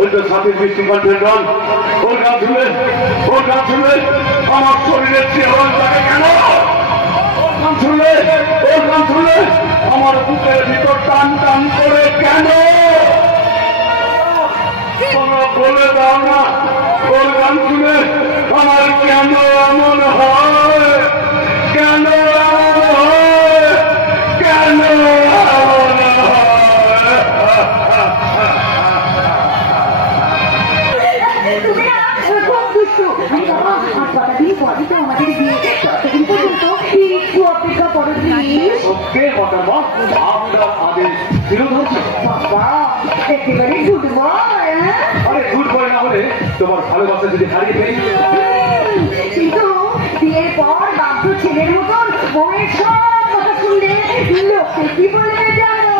ওই তো সাথে বৃষ্টি কণ্ঠের গান, ওর গান শুনলে আমার শরীরের চেহারা থাকে কেন? ওর গান শুনলে আমার বুকের ভিতর টান টান করে কেন? বলে দাও না, ওর গান শুনে আমার কেন এমন হয়? কেন এমন হয়? কেন এমন হয়? আমাদের বিয়ে ততদিন পর্যন্ত একটু অপেক্ষা করো প্লিজ। আমরা আদেশ শিরোধার্য। বাবা একেবারে গুড বয়। আরে গুড বয় না হলে তোমার ভালোবাসা যদি হারিয়ে ফেলি। কিন্তু বিয়ের পর বাধ্য ছেলের মতন বউয়ের সব কথা শুনলে লোকে কি বলবে জানো?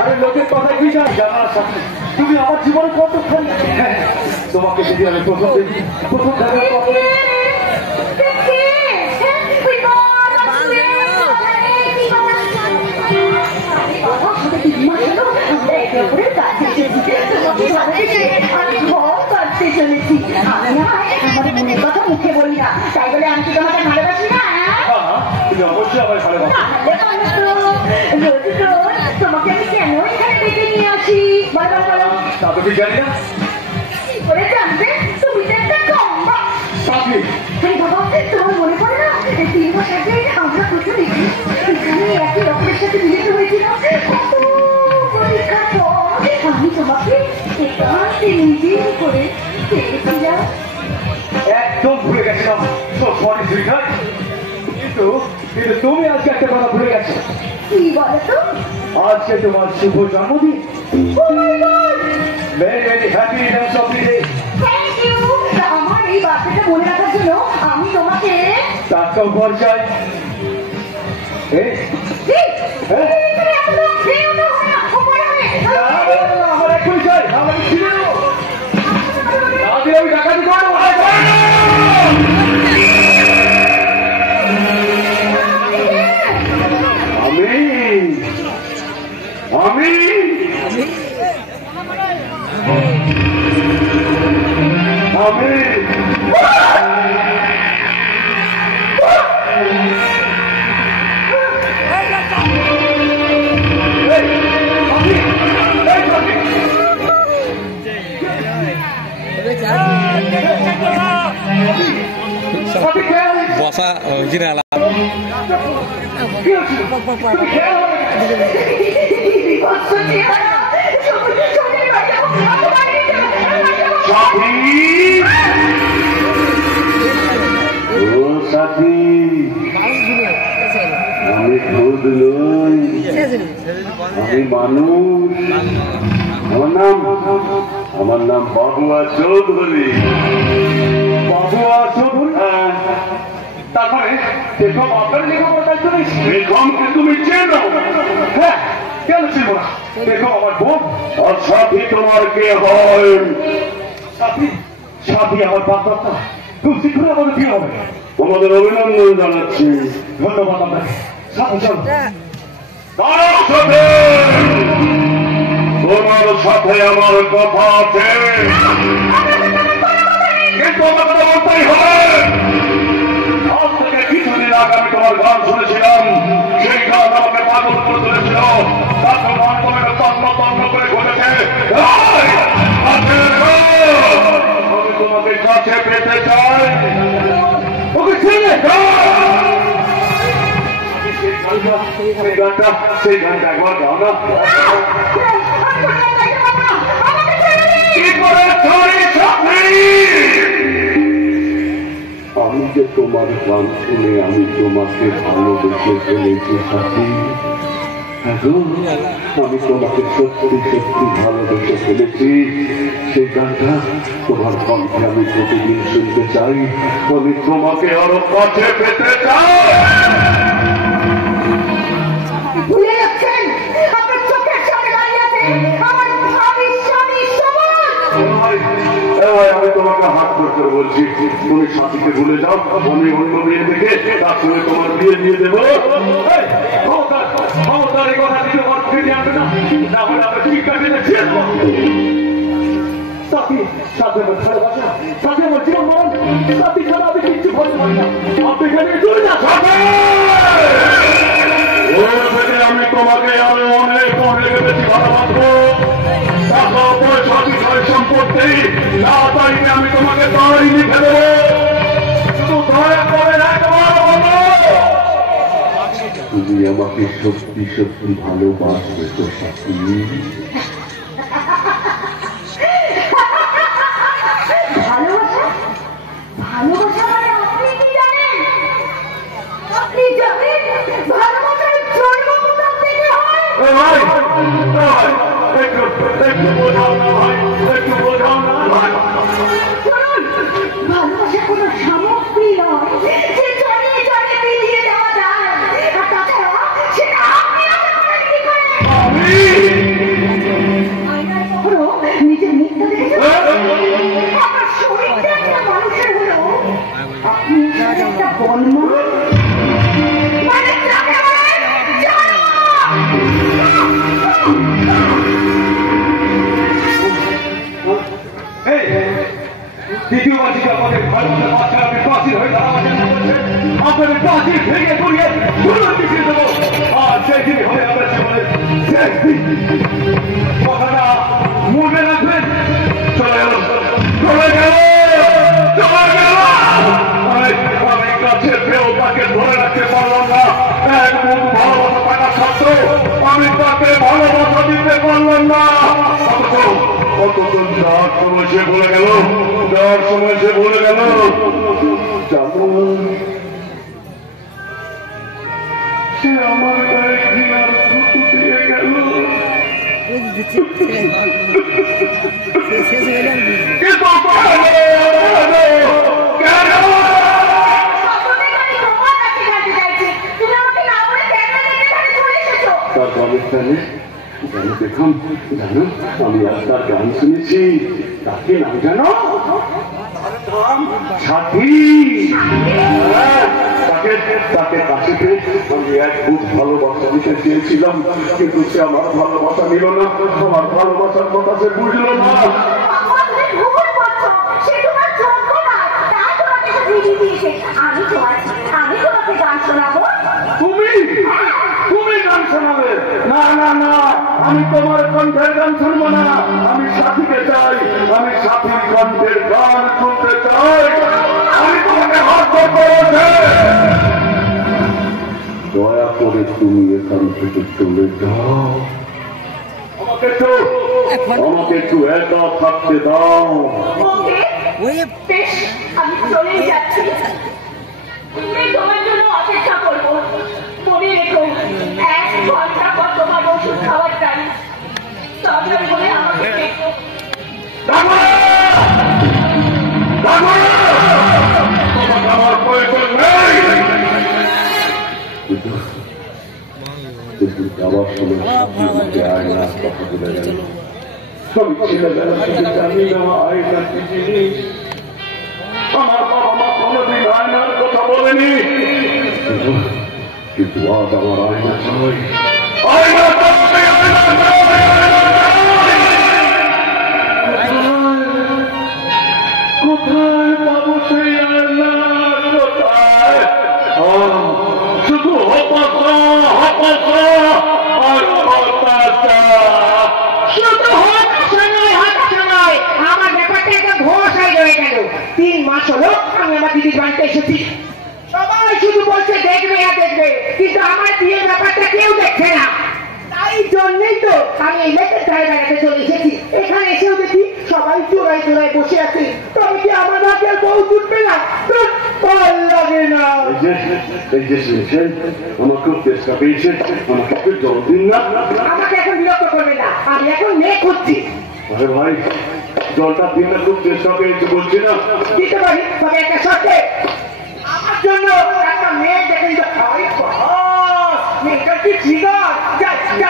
আরে লোকের কথা কি জানার সাথে তুমি আমার জীবনে কতক্ষণ। তোমাকে যদি আমি প্রথম দেখি, প্রথম দেখার পর মনের কথা মুখে বলি না, তাই বলে আমি কি তোমাকে ভালোবাসি না? তুমি অবশ্যই আমার ভালোবাসো। রোজ রোজ তোমাকে আমি কেন এখানে ডেকে নিয়ে আসি বলো বলো? তা তো ঠিক জানি না। কি করে জানবে? তুমি তো একটা কম্বা। তোমার মনে পড়ে না 3 মাস আগে আমরা প্রথম এখানে একই রকমের সাথে মিলিত হয়েছিলাম? পরীক্ষার পর আমি তোমাকে একান্তে নিজের করে পেয়েছিলাম। একদম ভুলে গেছিলাম। তো সরি সুইটার, কিন্তু তুমি আজকে একটা কথা ভুলে গেছো। কি বলো তো? আজকে তোমার শুভ জন্মদিন। Very very happy returns of the day. Thank you. আমার এই বার্থডেটা মনে রাখার জন্য আমি তোমাকে টাকা উপহার চাই। আমার এক্ষুনি চাই, আমার ছিল না দিলে আমি টাকা দিতে পারবো। আমি বসা জিনালা সাথী, আমি খুদ নই, আমি মানুষ। আমার নাম বাবুয়া চৌধুরী। বাবুয়া চৌধুরী? তারপরে বেগম আপনার লেখাপড়া চলে। বেগমকে তুমি চেনো? হ্যাঁ, কেন ছিল না? বেগম আমার বোন। আর সাথী তোমার কে হয়? সাথী আমার বাচ্চা। খুব শীঘ্রই আমাদের বিয়ে হবে। তোমাদের অভিনন্দন জানাচ্ছি। ধন্যবাদ আপনাকে। সাথে চল। তোমার সাথে আমার কথা আছে, কিন্তু আমার কথা বলতেই হবে। আজ থেকে কিছুদিন আগে আমি তোমার গান শুনেছিলাম। সেই গান আমাকে পাগল করে তুলেছিল। তারপর গান তোমাকে তন্ন তন্ন করে ঘটেছে। আমি তোমাকে কাছে পেতে চাই। ওকে ছেলে সেই গানটা একবার গাও না। আমি যে তোমার গান শুনে আমি তোমাকে ভালোবেসে ফেলেছি সাথী। আমি তোমাকে সত্যি সত্যি ভালোবেসে ফেলেছি। সেই গানটা তোমার কণ্ঠে আমি প্রতিদিন শুনতে চাই। আমি তোমাকে আরো কাছে পেতে চাই। ভুলে যাচ্ছেন আপনার চোখের সামনে দাঁড়িয়ে আছে আমার স্বামী আমি তোমাকে হাত করতে বলছি, তুমি সাথীকে ভুলে যাও। আমি অন্য মেয়ে দেখে তার সঙ্গে তোমার বিয়ে দিয়ে দেবো। ক্ষমতার এই কথা দিতে ফিরে আসবে না। না হলে আমরা শিক্ষা দিতে ছিল সাথী সাথে আমার ভালোবাসা সাথে আমার জীবন মরণ সাথী ছাড়া আমি কিচ্ছু বলতে পারি না আপনি এখানে চলে যা আমি তোমাকে আরো অনেক বেশি ভালোবাসবো টাকা পয়সা বিষয় সম্পত্তি না পাইলে আমি তোমাকে তাই লিখে দেবো শুধু দয়া করে তুমি আমাকে সত্যি সত্যি ভালোবাসবে তো সাথী ভালোবাসা ভালোবাসা মানে আপনি কি জানেন আপনি জানেন ভালোবাসার জন্ম কোথা থেকে হয় একটু বোঝাও না ভাই একটু বোঝাও না ভাই ভালোবাসা কোনো সামগ্রী নয় যে জড়িয়ে জড়িয়ে মিলিয়ে দেওয়া যায় আর তাছাড়া সেটা আপনি আশা করেন কি করে আয়নায় কখনো নিজের মুখটা দেখেছেন আপনার শরীরটা একটা মানুষের হলো আপনি একটা বন্ম মানে যাকে বলে দ্বিতীয়বার যদি আমাদের ভারতের বাচ্চা আপনি প্রাচীর হয়ে দাঁড়াবার চেষ্টা করছেন আপনাদের প্রাচীর ভেঙে পড়িয়ে পুরো পিছিয়ে দেবো আর সেই দিন হয়ে আমরা জীবনে শেষ দিন কথাটা মনে রাখবেন চলে গেল চলে গেল চলে গেল আমি কাছে পেয়েও তাকে ধরে রাখতে পারলাম না এক মুখ ভালোবাসা থাকা সত্ত্বেও আমি তাকে ভালোবাসা দিতে পারলাম না অতক্ষণ যাওয়ার সময় সে বলে গেল যাওয়ার সময় সে বলে গেল সে আমার গায়ে ঘৃণার থুতু দিয়ে গেল তার পাকিস্তানে দেখুন জানো আমি আজ তার গান শুনেছি তাকে নাম জানো সাথী তাকে কাছে পেয়ে আমি এক খুব ভালোবাসা দিতে চেয়েছিলাম কিন্তু সে আমার ভালোবাসা নিল না আমার ভালোবাসার কথা সে বুঝলো না আমি তোমাকে গান শোনাবো তুমি গান শোনাবে না না না আমি তোমার কণ্ঠের গান শুনবো না আমি সাথীকে চাই আমি সাথীর কণ্ঠের গান শুনতে চাই আমি তোমাকে হাত করেছে দয়া করে তুমি এখান থেকে চলে যাও আমাকে একটু একা থাকতে দাও বেশ আমি চলেই যাচ্ছি আমি তোমার জন্য অপেক্ষা করবো মনে রেখো 1 ঘন্টা পর তোমার ওষুধ খাওয়ার টাইম তখন বলে আমাকে দেখো আমার প্রয়োজন নেই কিন্তু যাওয়ার সময় আমাকে আয়না কথা বলে গেল আমি ছেলেবেলা থেকে জানি না আয়না কি জিনিস আমার বাবা মা কোনোদিন আয়নার কথা বলেনি কিন্তু আজ আমার আয়না চাই আয়না কোথায় পাবো সেই আয়না কোথায় শুধু হতাশা হতাশা আর হতাশা শুধু হতাশা নয় আমার ব্যাপারটা একটা ঘোষাই রয়ে গেল 3 মাস হলো আমি আমার দিদির বাড়িতে এসেছি সবাই শুধু বলছে দেখবে না দেখবে কিন্তু আমার বিয়ের ব্যাপারটা কেউ দেখছে না তাই জন্যই তো আমি এই লেকের ধারে বেড়াতে চলে এসেছি এখানে এসেও দেখি সবাই জোড়ায় জোড়ায় বসে আছে তবে কি আমার রাতের বউ জুটবে না ভালো লাগে না এই যে শুনছেন আমার খুব চেষ্টা পেয়েছে আমাকে একটু জল দিন না আমাকে এখন বিরক্ত করবে না আমি এখন মেয়ে খুঁজছি আরে ভাই জলটা দিন না খুব চেষ্টা পেয়েছে বলছি না দিতে পারি তবে একটা শর্তে আমার জন্য একটা মেয়ে দেখে দিতে মেয়েটা কি ঠিক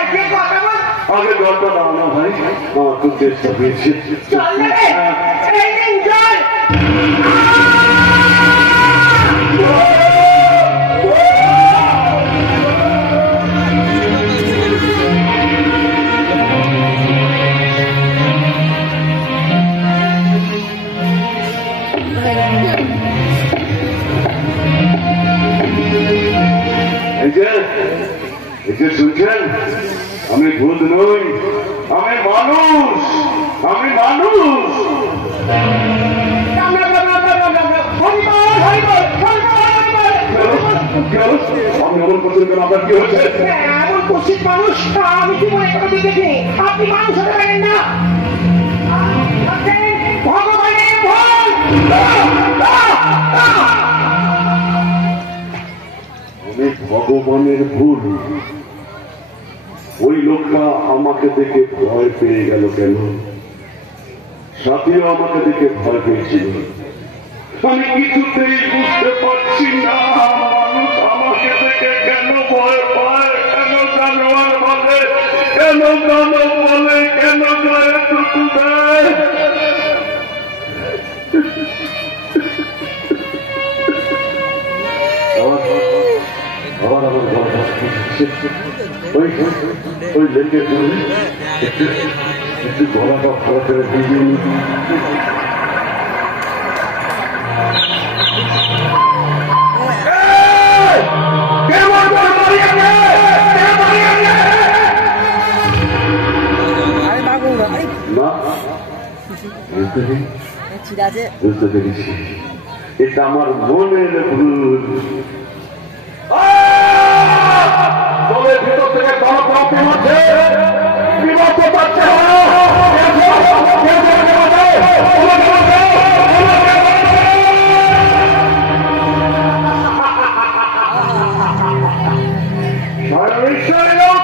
আছে কথা বল আগে জলটা দাও না ভাই আমার খুব চেষ্টা পেয়েছে চল নেবে এই নিন জল নই, আমি মানুষ, আমি মানুষ। আপনি এমন করছেন কেন? আপনার কি হয়েছে? এমন কুৎসিত মানুষ আমি কি মনে করে দেখি? আপনি মানুষ হতে পারেন না, ভগবানের ভুল। আমি ভগবানের ভুল? ওই লোকটা আমাকে দেখে ভয় পেয়ে গেল কেন? সাথীও আমাকে দেখে ভয় পেয়েছিল। আমি কিছুতেই বুঝতে পারছি না মানুষ আমাকে দেখে কেন ভয় পায়, কেন জানোয়ার বলে, কেন দানব বলে, কেন গায়ে টুকু দেয়। ওই লেগে একটু গলাটা ভালো করে দিয়ে বুঝতে পেরেছি, এটা আমার মনের ভুল। দলের ভিতর থেকে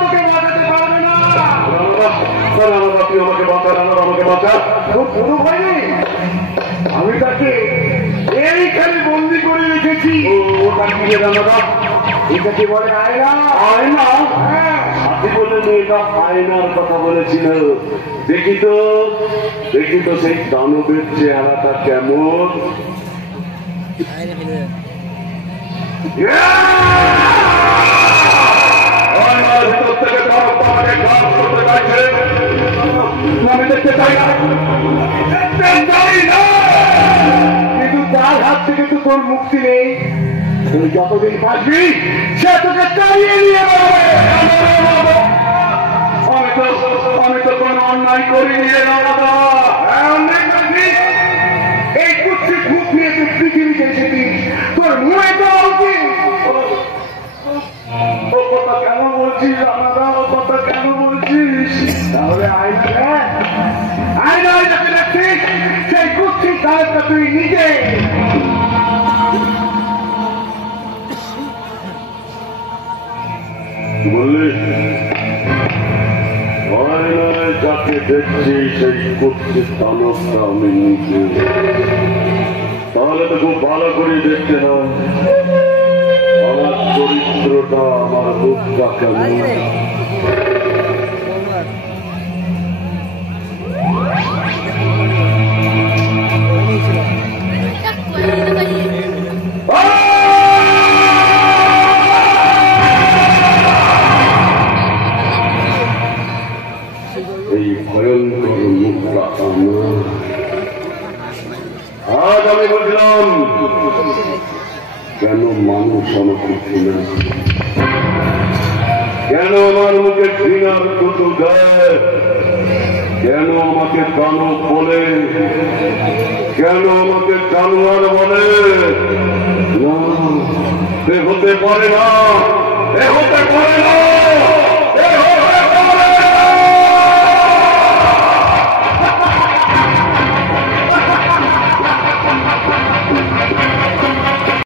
তোকে বাঁচাতে পারবে না। আমাকে বাঁচা, আমাকে বাঁচা। শুরু হয়নি, আমি তাকে এইখানে বন্দি করে রেখেছি। ওটা কি রান্নাটা? এটা কি বলে আয়না? আয়না? সাথী বলে মেয়েটা আয়নার কথা বলেছিল। দেখি তো সেই দানবের চেহারাটা কেমন। আয়নার ভিতর থেকে দানব আমাকে ঘাস করতে চাইছে। আমি দেখতে চাই না, দেখতে চাই না। কিন্তু তার হাত থেকে তো তোর মুক্তি নেই। তুই যতদিন বাঁচবি সে তোকে তাড়িয়ে নিয়ে যাবে। আমি তো কোনো অন্যায় করিনি। অন্যায় করেছি? এই কুৎসিত মুখ নিয়ে তুই পৃথিবীতে এসেছিস, তোর মুখে দেওয়া উচিত। ও কথা কেন বলছিস রানাদা? ও কথা কেন বলছিস? তাহলে আয়নায় যাকে দেখছিস সেই কুৎসিত দায়িত্বটা তুই নিজে। বললি আয়নায় যাকে দেখছি সেই কুৎসিত দানবটা আমি নিজে। তাহলে তো খুব ভালো করে দেখতে হয় আমার চরিত্রটা, আমার রূপটা কেমন। এই ভয়ঙ্কর মুখটা আমার। আজ আমি বুঝলাম কেন মানুষ আমাকে ঘৃণা, কেন আমার মুখে ঘৃণার দুটো দেয়, কেন আমাকে দানব বলে, কেন আমাকে জানোয়ার বলে। না, এ হতে পারে না, এ হতে পারে না।